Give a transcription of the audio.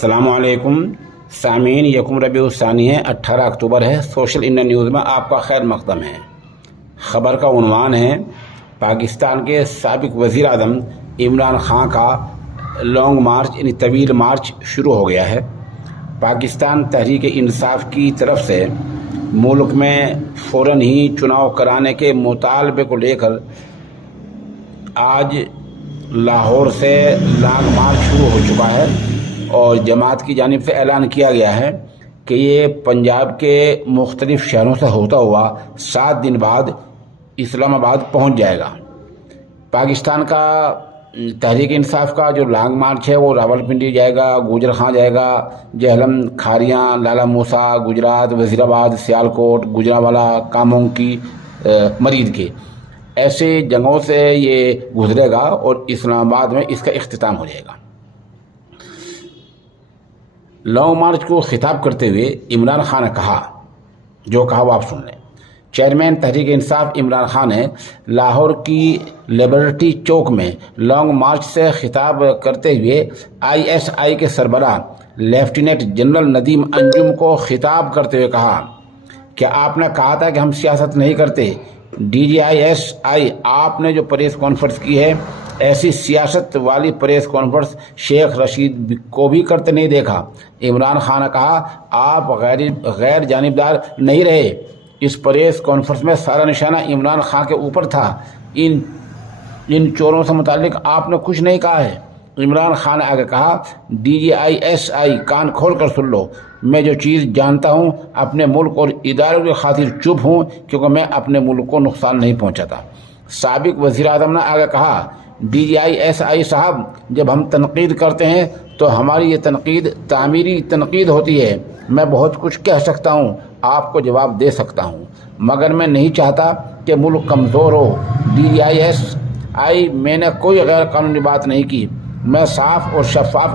السلام علیکم سامعین، یکم ربیع الثانی ہے، 18 اکتوبر ہے۔ سوشل انڈیا نیوز میں آپ کا خیر مقدم ہے۔ خبر کا عنوان ہے: پاکستان کے سابق وزیر اعظم عمران خان کا لانگ مارچ یعنی طویل مارچ شروع ہو گیا ہے۔ پاکستان تحریک انصاف کی طرف سے ملک میں فوراً ہی چناؤ کرانے کے مطالبے کو لے کر آج لاہور سے لانگ مارچ شروع ہو چکا ہے اور جماعت کی جانب سے اعلان کیا گیا ہے کہ یہ پنجاب کے مختلف شہروں سے ہوتا ہوا 7 دن بعد اسلام آباد پہنچ جائے گا۔ پاکستان کا تحریک انصاف کا جو لانگ مارچ ہے وہ راولپنڈی جائے گا، گوجرخان جائے گا، جہلم، کھاریاں، لالا موسا، گجرات، وزیر آباد، سیالکوٹ، گجرانوالہ، کامونگ کی، مرید کے ایسے جگہوں سے یہ گزرے گا اور اسلام آباد میں اس کا اختتام ہو جائے گا۔ لانگ مارچ کو خطاب کرتے ہوئے عمران خان نے کہا، جو کہا وہ آپ سن لیں۔ چیئرمین تحریک انصاف عمران خان نے لاہور کی لبرٹی چوک میں لانگ مارچ سے خطاب کرتے ہوئے ISI کے سربراہ لیفٹیننٹ جنرل ندیم انجم کو خطاب کرتے ہوئے کہا کہ آپ نے کہا تھا کہ ہم سیاست نہیں کرتے۔ DGISI آپ نے جو پریس کانفرنس کی ہے، ایسی سیاست والی پریس کانفرنس شیخ رشید کو بھی کرتے نہیں دیکھا۔ عمران خان نے کہا، آپ غیر جانبدار نہیں رہے۔ اس پریس کانفرنس میں سارا نشانہ عمران خان کے اوپر تھا۔ ان چوروں سے متعلق آپ نے کچھ نہیں کہا ہے۔ عمران خان نے آگے کہا، DGISI کان کھول کر سن لو، میں جو چیز جانتا ہوں اپنے ملک اور اداروں کی خاطر چپ ہوں، کیونکہ میں اپنے ملک کو نقصان نہیں پہنچاتا۔ سابق وزیر اعظم نے آگے کہا، DGISI صاحب، جب ہم تنقید کرتے ہیں تو ہماری یہ تنقید تعمیری تنقید ہوتی ہے۔ میں بہت کچھ کہہ سکتا ہوں، آپ کو جواب دے سکتا ہوں، مگر میں نہیں چاہتا کہ ملک کمزور ہو۔ DGISI میں نے کوئی غیر قانونی بات نہیں کی، میں صاف اور شفاف